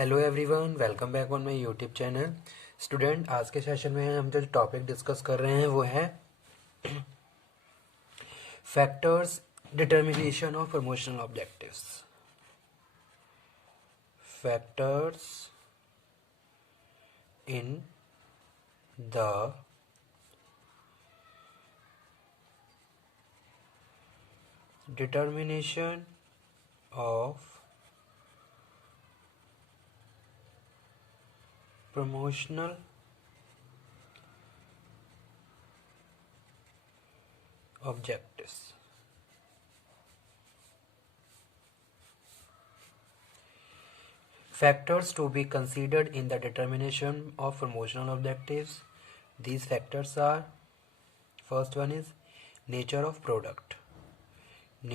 Hello everyone, welcome back on my YouTube channel. Student, आज के session में हम जो टॉपिक डिस्कस कर रहे हैं वो है factors determination of promotional objectives. Factors in the determination of promotional objectives. Factors to be considered in the determination of promotional objectives. These factors are: first one is nature of product.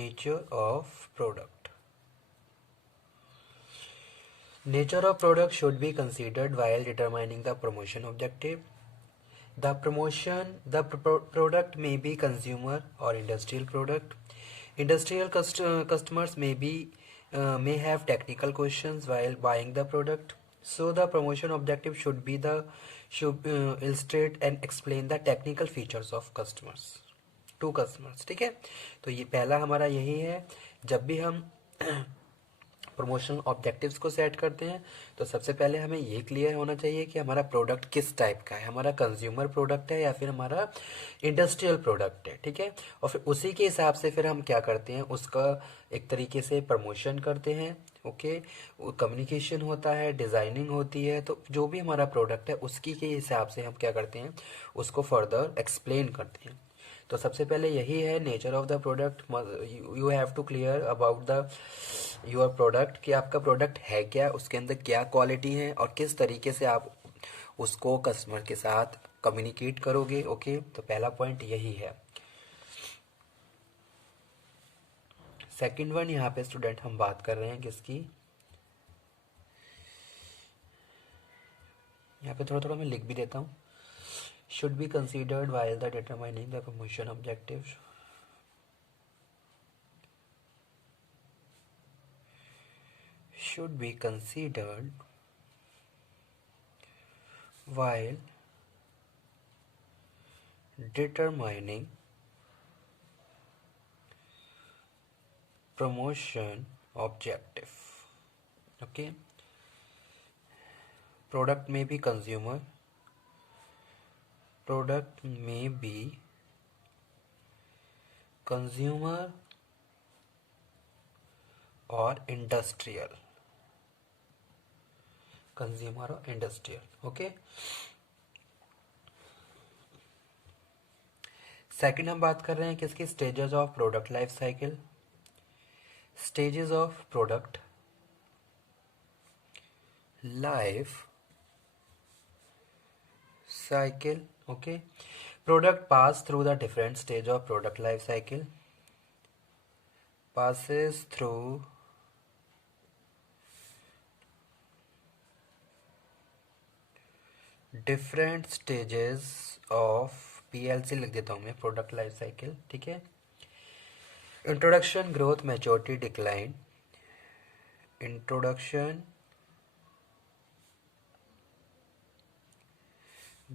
Nature of product. Nature of product should be considered while determining the promotion objective. The product may be consumer or industrial product. Industrial customers may have technical questions while buying the product. So the promotion objective should illustrate and explain the technical features of customers to customers. ठीक है, तो ये पहला हमारा यही है। जब भी हम प्रमोशनल ऑब्जेक्टिव्स को सेट करते हैं तो सबसे पहले हमें ये क्लियर होना चाहिए कि हमारा प्रोडक्ट किस टाइप का है, हमारा कंज्यूमर प्रोडक्ट है या फिर हमारा इंडस्ट्रियल प्रोडक्ट है। ठीक है, और फिर उसी के हिसाब से फिर हम क्या करते हैं, उसका एक तरीके से प्रमोशन करते हैं। ओके, कम्युनिकेशन होता है, डिज़ाइनिंग होती है, तो जो भी हमारा प्रोडक्ट है उसकी के हिसाब से हम क्या करते हैं, उसको फर्दर एक्सप्लेन करते हैं। तो सबसे पहले यही है nature of the product. You have to clear about the your product कि आपका प्रोडक्ट है क्या, उसके अंदर क्या क्वालिटी है और किस तरीके से आप उसको कस्टमर के साथ कम्युनिकेट करोगे। ओके, तो पहला पॉइंट यही है। सेकंड वन यहाँ पे स्टूडेंट हम बात कर रहे हैं किसकी, यहाँ पे थोड़ा थोड़ा मैं लिख भी देता हूँ। should be considered while the determining the promotion objectives. Should be considered while determining promotion objective. Okay, product may be consumer, product may be consumer और इंडस्ट्रियल, कंज्यूमर और इंडस्ट्रियल। ओके, सेकंड हम बात कर रहे हैं किसकी, stages of product life cycle. Stages of product life cycle. Okay, product pass through the different stage of product life cycle. Passes through different stages of PLC लिख देता हूँ मैं, प्रोडक्ट लाइफ साइकिल। ठीक है, introduction, growth, maturity, decline. Introduction,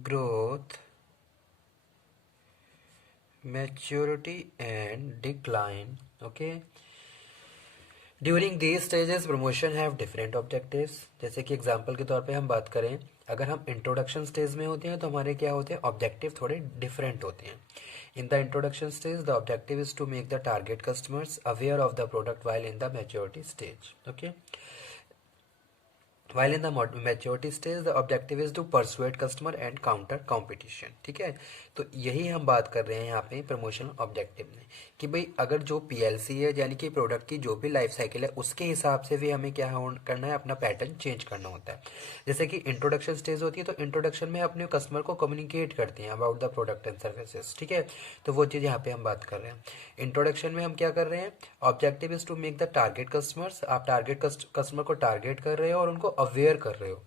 growth, maturity and decline. Okay, during these stages promotion have different objectives. जैसे कि example के तौर पे हम बात करें, अगर हम इंट्रोडक्शन स्टेज में होते हैं तो हमारे क्या होते हैं, ऑब्जेक्टिव थोड़े डिफरेंट होते हैं। In the introduction stage the objective is to make the target customers aware of the product while in the maturity stage. Okay, while in the maturity stage the objective is to persuade customer and counter competition. ठीक है, तो यही हम बात कर रहे हैं यहाँ पे प्रमोशनल ऑब्जेक्टिव में कि भाई अगर जो पीएलसी है यानी कि प्रोडक्ट की जो भी लाइफ साइकिल है उसके हिसाब से भी हमें क्या करना है, अपना पैटर्न चेंज करना होता है। जैसे कि इंट्रोडक्शन स्टेज होती है तो इंट्रोडक्शन में अपने कस्टमर को कम्युनिकेट करते हैं about the product and services. ठीक है, तो वो चीज़ यहाँ पे हम बात कर रहे हैं। इंट्रोडक्शन में हम क्या कर रहे हैं, objective is to make the target customers, आप टारगेट कस्टमर को टारगेट कर रहे हो और उनको अवेयर कर रहे हो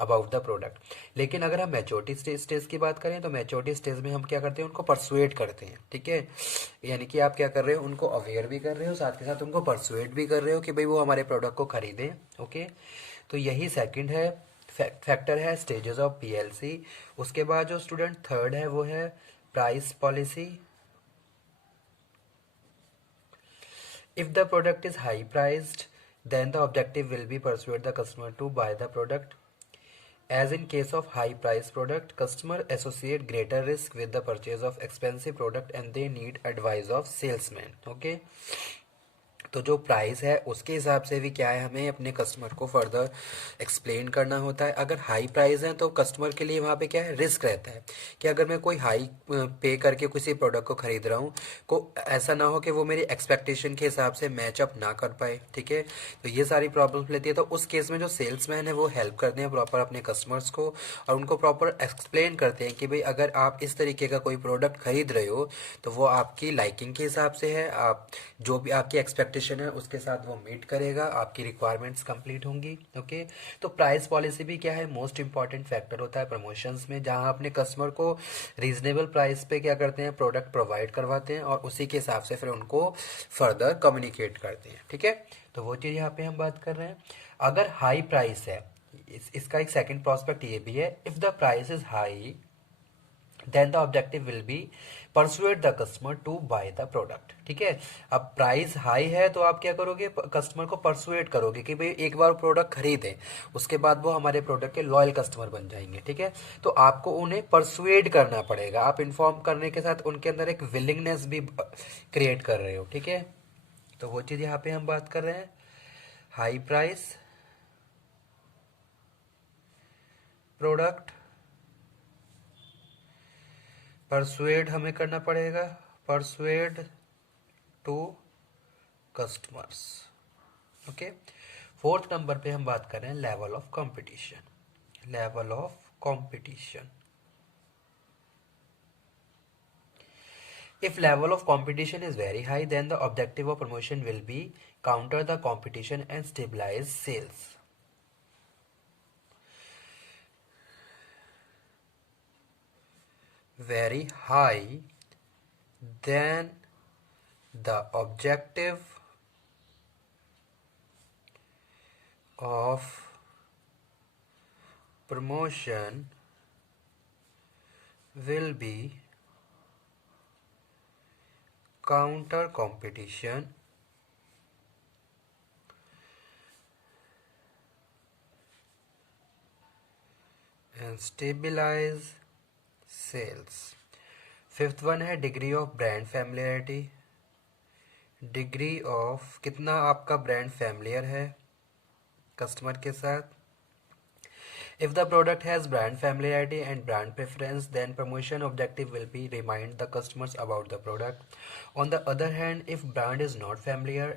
अबाउट द प्रोडक्ट। लेकिन अगर हम मैच्योरिटी स्टेज की बात करें तो मैच्योरिटी स्टेज में हम क्या करते हैं, उनको परसुएट करते हैं, ठीक है। यानी कि आप क्या कर रहे हो, उनको अवेयर भी कर रहे हो, साथ के साथ उनको परसुएट भी कर रहे हो कि भाई वो हमारे प्रोडक्ट को खरीदें। ओके, तो यही सेकंड है फैक्टर है स्टेजेस ऑफ पीएलसी। उसके बाद जो स्टूडेंट थर्ड है वो है price policy. If the product is high priced, then the objective will be persuade the customer to buy the product. As in case of high price product, customer associate greater risk with the purchase of expensive product and they need advice of salesman. Okay. तो जो price है उसके हिसाब से भी क्या है, हमें अपने कस्टमर को फर्दर एक्सप्लेन करना होता है। अगर हाई प्राइस है तो कस्टमर के लिए वहाँ पे क्या है, रिस्क रहता है कि अगर मैं कोई हाई पे करके किसी प्रोडक्ट को खरीद रहा हूँ, को ऐसा ना हो कि वो मेरी एक्सपेक्टेशन के हिसाब से मैचअप ना कर पाए, ठीक है। तो ये सारी प्रॉब्लम्स लेती है। तो उस केस में जो सेल्समैन है वो हेल्प करते हैं प्रॉपर अपने कस्टमर्स को और उनको प्रॉपर एक्सप्लेन करते हैं कि भाई अगर आप इस तरीके का कोई प्रोडक्ट खरीद रहे हो तो वो आपकी लाइकिंग के हिसाब से है, आप जो भी आपकी एक्सपेक्टेशन है उसके साथ वो मीट करेगा, आपकी रिक्वायरमेंट्स कंप्लीट होंगी। ओके, तो प्राइस पॉलिसी भी क्या है, मोस्ट इंपॉर्टेंट फैक्टर होता है प्रमोशंस में, जहां अपने कस्टमर को रीजनेबल प्राइस पे क्या करते हैं, प्रोडक्ट प्रोवाइड करवाते हैं और उसी के हिसाब से फिर उनको फर्दर कम्युनिकेट करते हैं, ठीक है। तो वो चीज़ यहाँ पे हम बात कर रहे हैं। अगर हाई प्राइस है, इसका एक सेकंड प्रोस्पेक्ट ये भी है, if the price is high then the objective will be persuade the customer to buy the product, ठीक है। अब प्राइस हाई है तो आप क्या करोगे, कस्टमर को परसुएट करोगे कि भाई एक बार प्रोडक्ट खरीदें, उसके बाद वो हमारे प्रोडक्ट के लॉयल कस्टमर बन जाएंगे, ठीक है। तो आपको उन्हें परसुएट करना पड़ेगा, आप इन्फॉर्म करने के साथ उनके अंदर एक विलिंगनेस भी क्रिएट कर रहे हो, ठीक है। तो वो चीज़ यहाँ पे हम बात कर रहे हैं, हाई प्राइस प्रोडक्ट परसुएड हमें करना पड़ेगा, persuade to customers. Okay, fourth number पे हम बात कर रहे हैं level of competition. Level of competition, if level of competition is very high then the objective of promotion will be counter the competition and stabilize sales. Very high, then the objective of promotion will be counter competition and stabilize sales. Fifth one है degree of brand familiarity. Degree of कितना आपका brand familiar है customer के साथ। If the product has brand familiarity and brand preference, then promotion objective will be remind the customers about the product. On the other hand, if brand is not familiar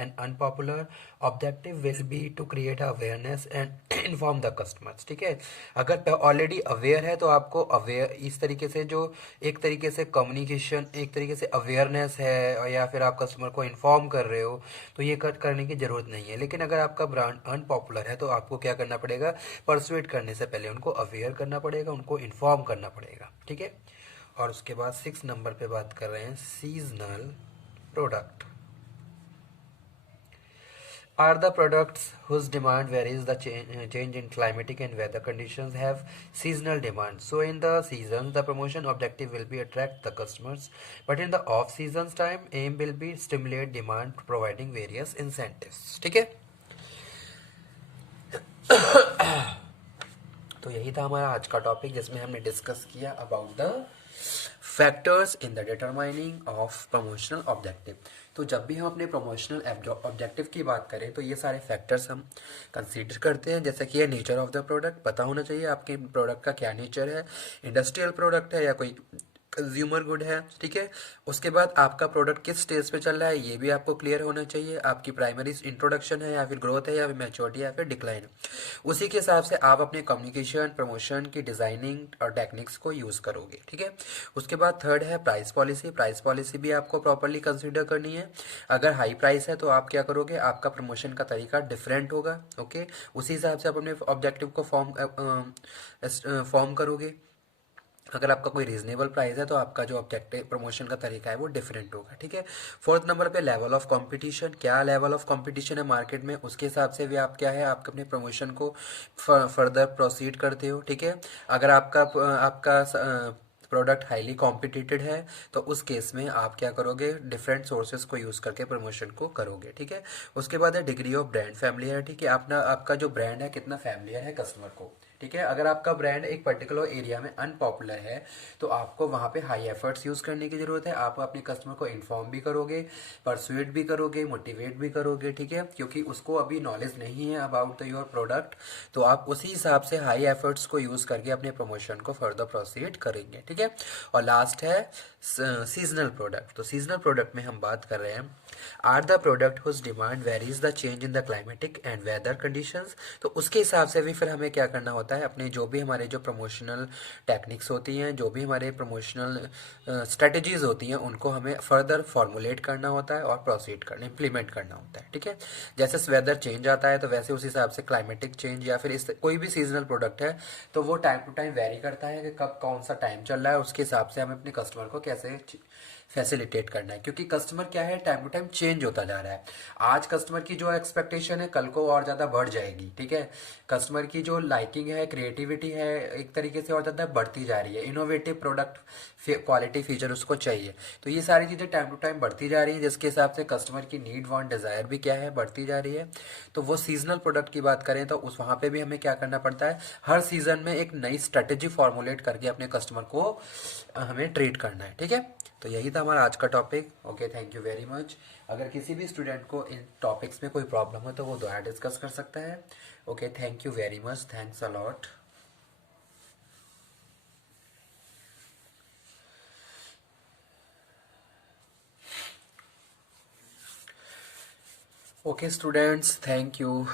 and unpopular, objective will be to create awareness and inform the customers, ठीक है। अगर already aware है तो आपको aware इस तरीके से जो एक तरीके से कम्युनिकेशन, एक तरीके से अवेयरनेस है या फिर आप कस्टमर को इन्फॉर्म कर रहे हो तो ये करने की ज़रूरत नहीं है। लेकिन अगर आपका ब्रांड अनपॉपुलर है तो आपको क्या करना पड़ेगा, परसुएट करने से पहले उनको अवेयर करना पड़ेगा, उनको इन्फॉर्म करना पड़ेगा, ठीक है। और उसके बाद 6 नंबर पे बात कर रहे हैं seasonal product. Are the products whose demand varies the change in climatic and weather conditions have seasonal demand. So in the seasons, the promotion objective will be attract the customers, but in the off seasons time, aim will be stimulate demand, providing various incentives. ठीक है, तो यही था हमारा आज का topic जिसमें हमने डिस्कस किया about the factors in the determining of promotional objective. तो जब भी हम अपने प्रमोशनल ऑब्जेक्टिव की बात करें तो ये सारे फैक्टर्स हम कंसीडर करते हैं, जैसे कि ये नेचर ऑफ द प्रोडक्ट, पता होना चाहिए आपके प्रोडक्ट का क्या नेचर है, इंडस्ट्रियल प्रोडक्ट है या कोई कंज्यूमर गुड है, ठीक है। उसके बाद आपका प्रोडक्ट किस स्टेज पे चल रहा है ये भी आपको क्लियर होना चाहिए, आपकी प्राइमरी इंट्रोडक्शन है या फिर ग्रोथ है या फिर मैच्योरिटी या फिर डिक्लाइन। उसी के हिसाब से आप अपने कम्युनिकेशन प्रमोशन की डिजाइनिंग और टेक्निक्स को यूज करोगे, ठीक है। उसके बाद थर्ड है प्राइस पॉलिसी। प्राइस पॉलिसी भी आपको प्रॉपरली कंसिडर करनी है। अगर हाई प्राइस है तो आप क्या करोगे, आपका प्रमोशन का तरीका डिफरेंट होगा, ओके। उसी हिसाब से आप अपने ऑब्जेक्टिव को फॉर्म करोगे। अगर आपका कोई रीजनेबल प्राइस है तो आपका जो ऑब्जेक्टिव प्रमोशन का तरीका है वो डिफरेंट होगा, ठीक है। फोर्थ नंबर पे लेवल ऑफ कंपटीशन, क्या लेवल ऑफ कंपटीशन है मार्केट में, उसके हिसाब से भी आप क्या है आप अपने प्रमोशन को फर्दर प्रोसीड करते हो, ठीक है। अगर आपका आपका प्रोडक्ट हाईली कॉम्पिटिटेड है तो उस केस में आप क्या करोगे, डिफरेंट सोर्सेज को यूज करके प्रमोशन को करोगे, ठीक है। उसके बाद है डिग्री ऑफ ब्रांड फैमिलियरिटी, कि अपना आपका जो ब्रांड है कितना फैमिलियर है कस्टमर को, ठीक है। अगर आपका ब्रांड एक पर्टिकुलर एरिया में अनपॉपुलर है तो आपको वहाँ पे हाई एफर्ट्स यूज करने की जरूरत है। आप अपने कस्टमर को इन्फॉर्म भी करोगे, परसुएट भी करोगे, मोटिवेट भी करोगे, ठीक है, क्योंकि उसको अभी नॉलेज नहीं है अबाउट द योर प्रोडक्ट। तो आप उसी हिसाब से हाई एफर्ट्स को यूज करके अपने प्रमोशन को फर्दर प्रोसीड करेंगे, ठीक है। और लास्ट है सीजनल प्रोडक्ट। तो सीजनल प्रोडक्ट में हम बात कर रहे हैं are the product whose demand varies the change in the climatic and weather conditions. तो उसके हिसाब से भी फिर हमें क्या करना होता है, अपने जो भी हमारे जो प्रमोशनल टेक्निक्स होती हैं, जो भी हमारे प्रमोशनल स्ट्रेटजीज होती हैं, उनको हमें फर्दर फॉर्मुलेट करना होता है और प्रोसीड करना इम्प्लीमेंट करना होता है, ठीक है। जैसे वेदर चेंज आता है तो वैसे उस हिसाब से क्लाइमेटिक चेंज या फिर इस कोई भी सीजनल प्रोडक्ट है तो वो टाइम टू टाइम वेरी करता है कि कब कौन सा टाइम चल रहा है, उसके हिसाब से हमें अपने कस्टमर को कैसे फैसिलिटेट करना है, क्योंकि कस्टमर क्या है टाइम टू टाइम चेंज होता जा रहा है। आज कस्टमर की जो एक्सपेक्टेशन है कल को और ज़्यादा बढ़ जाएगी, ठीक है। कस्टमर की जो लाइकिंग है, क्रिएटिविटी है, एक तरीके से और ज़्यादा बढ़ती जा रही है। इनोवेटिव प्रोडक्ट, क्वालिटी फीचर उसको चाहिए। तो ये सारी चीज़ें टाइम टू टाइम बढ़ती जा रही है, जिसके हिसाब से कस्टमर की नीड वांट डिज़ायर भी क्या है बढ़ती जा रही है। तो वो सीजनल प्रोडक्ट की बात करें तो उस वहाँ पे भी हमें क्या करना पड़ता है, हर सीजन में एक नई स्ट्रेटेजी फॉर्मुलेट करके अपने कस्टमर को हमें ट्रीट करना है, ठीक है। तो यही था हमारा आज का topic. Okay, thank you very much. अगर किसी भी स्टूडेंट को इन टॉपिक्स में कोई प्रॉब्लम हो तो वो दोबारा डिस्कस कर सकता है। Okay, thank you very much, thanks a lot. Okay students, thank you.